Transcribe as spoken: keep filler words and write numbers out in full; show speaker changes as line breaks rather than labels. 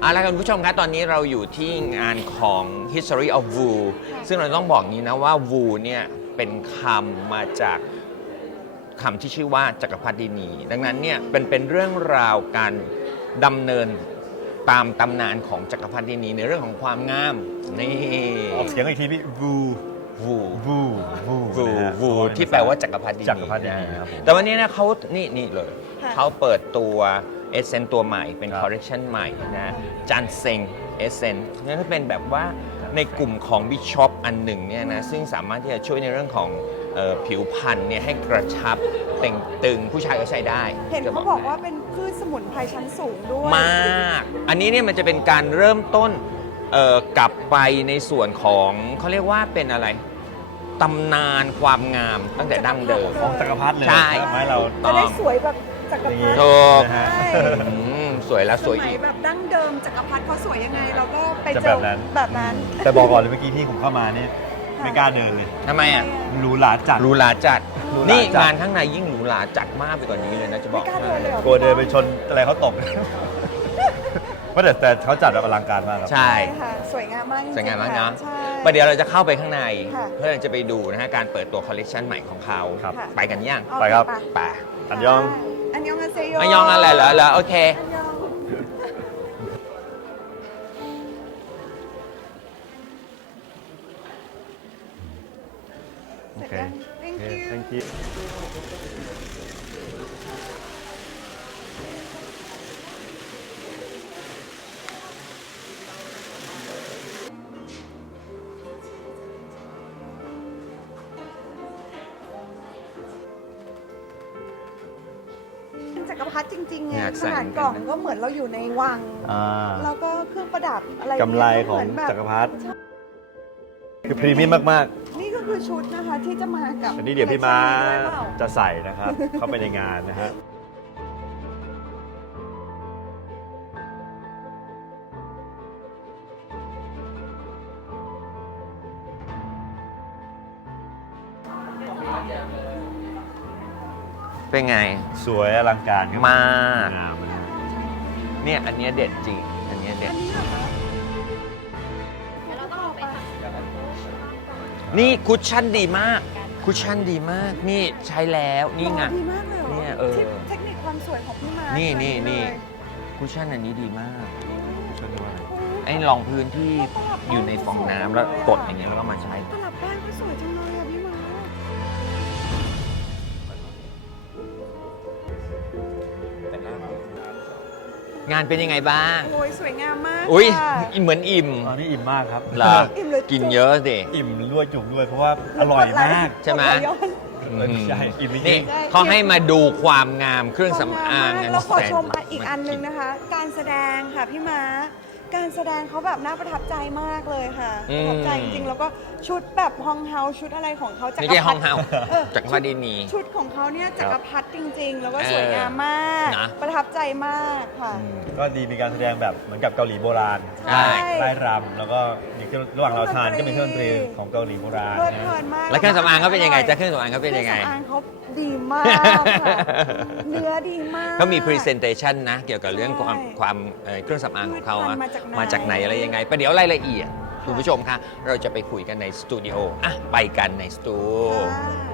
เอาละคุณผู้ชมครับตอนนี้เราอยู่ที่งานของ History of Wu ซึ่งเราต้องบอกนี้นะว่า Wu เนี่ยเป็นคำมาจากคำที่ชื่อว่าจักรพรรดินีดังนั้นเนี่ยเป็นเป็นเรื่องราวการดำเนินตามตำนานของจักรพรรดินีในเรื่องของความงามนี่
ออกเสียงอีกทีพี่วู
วู
วูวู
วู
นะฮะ
วูที่แปลว่าจักรพรรดินี
จักรพรรดินี
นะครับ
ผม
แต่วันนี้นะเขานี่นี่เลย
ค่ะ
เขาเปิดตัวเอเซนตัวใหม่เป็น
ครับ
คอลเลคชันใหม่นะจันเซงเอเซนนั่นก็เป็นแบบว่าในกลุ่มของบิชอปอันหนึ่งเนี่ยนะซึ่งสามารถที่จะช่วยในเรื่องของเอ่อผิวพรรณเนี่ยให้กระชับเต่งตึงผู้ชายก็ใช้ได้
เห็นเขาบอกว่าเป็นพืชสมุนไพรชั้นสูงด้วย
มาก อันนี้เนี่ยมันจะเป็นการเริ่มต้นเอ่อกลับไปในส่วนของเขาเรียกว่าเป็นอะไรตำนานความงามตั้งแต่ดั้งเดิม
ของจักรพรรดิเลย
ใช่
ทำให้เรา
จะได้สวยแบบจักรพรรดิ
ถูก
นะฮะ
ใช่
อืมสวยแล้ว
ส
สวย
มั
อี
ย
ก
แบบดั้งเดิมจักรพรรดิเขาสวยยังไง เราก็ไป
จะ
เจ
แบ
อบ
นั้น
แบบนั้น
แต่บอกก่อนเลยเมื่อกี้ที่ผมเข้ามานี่ไม่กล้าเดินเลย
ทำไมอ่ะ
หรูหราจัด
หรูหราจัด
หรูหรา
นี่
จัด
งานข้างในยิ่งหรูหราจัดมากไปกว่านี้เลยนะจะบ
ไม่
อก
กล้าเดินเลยเหรอก
ลัวเดินไปชนอะไรเขาตก ว่าแต่แต่เขาจัดแบบอลังการมากครับ
ใช่
ใช่ค่ะ สวยงามมากจริงๆ
สวยงามมาก
ค่
เนาะ
ใช่
ประเดี๋ยวเราจะเข้าไปข้างใน
ค่ะ
เพื่อจะไปดูนะฮะการเปิดตัวคอลเลคชันใหม่ของเขา
ครับ
ไปกันยัง
เอา
ไปครับ
ไป
อันยอง
อันยองอาเซโย
ไม่ยองอะไรเหรอเหรอโอเค
อันยอง
โอเค
Thank
โอเค
you
thank you
จักรพรรดิจริงๆไง
อยาก
ข
ใส่
นาด
เหมือน
ก
กัน
ล่อง
นะ
ก็เหมือนเราอยู่ในวัง
อ่า
แล้วก็เครื่องประดับอะไร
กำไรของ
เหมืนแบบ
จักรพรรดิคือพรีเมียมมาก
นี่ก็คือชุดนะคะที่จะมากับ
ๆ อันนี้เดี๋ยวพี่ม้า
ด้วยเปล่า
จะใส่นะครับ เข้าไปในงานนะฮะ
เป็นไง
สวยอลังการครับ
มาก
งามนะฮะ
เนี่ยอันเนี้ยเด็ดจริง อันเนี้ยเด็
อั
ด
นนี้เหรอคะ
นี่คุชชั่นดีมาก คุชชั่นดีมาก นี่ใช้แล้วนี่ไง
ดีมากเลยหรอ
เนี่ยเออ
ที่เทคนิคความสวยของพี่มา
นี่
นี่
นี่นี่คุชชั่นอันนี้ดีมาก ไอ้รองพื้นที่อยู่ในฟองน้ำแล้วกดอย่างเงี้ยแล้วก็มาใช้
ตลับแป้งก็สวยจังเลยอะพี่มา
งานเป็นยังไงบ้าง
โอ้ยสวยงามมาก
อุ้ย
ค่ะ
เหมือนอิ่ม
ตอนนี้อิ่มมากครับ
เหรอ
อิ่มเลย
กินเยอะสิ
อิ่มด้วยจุกด้วยเพราะว่าอร่อยมาก
ใช่ไหม
กดลย้อน
ไม่ใช่อิ่มจริง
นี่เขาให้มาดูความงามเครื่องสำอาง
แล้วขอชม
แส
อีกอันนึงนะคะ การแสดงค่ะพี่ม้า การแสดงเขาแบบน่าประทับใจมากเลยค่ะประทับใจจริงๆแล้วก็ชุดแบบฮองเฮาชุดอะไรของเขาจัก
นี่
ร
แค่
พ
ห้
ร
อ
รง
เฮา
เออ
จากรพรรดินี
ชุดของเขาเนี่ยจักรพรรดิจริง ๆ แล้วก็
เออ
สวยงามมาก
นะ
ประทับใจมากค่ะ
ก็ดีมีการแสดงแบบเหมือนกับเกาหลีโบราณ
ใช่
ไล่รำแล้วก็มีเครื่องระหว่างเราทานก็มีเครื่องดนตรีของเกาหลีโบราณ
เพลิด
นะ
เพลินมาก
แล้วเครื่องสำอางเขาเป็นยังไงจะเครื่องสำอางเขาเป็นยังไง
เครื่องสำอางเขาดีมากค่ะเนื้อดีมาก
เขามี presentation นะ เกี่ยวกับเรื่องความ
ใช่
ความเอ่อเครื่องสำอางของเขาอะ
มาจากไหน
มาจากไหนอะไรยังไงประเดี๋ยวรายละเอียดคุณผู้ชมคะเราจะไปคุยกันในสตูดิโออ่ะไปกันในสตู
ค่ะ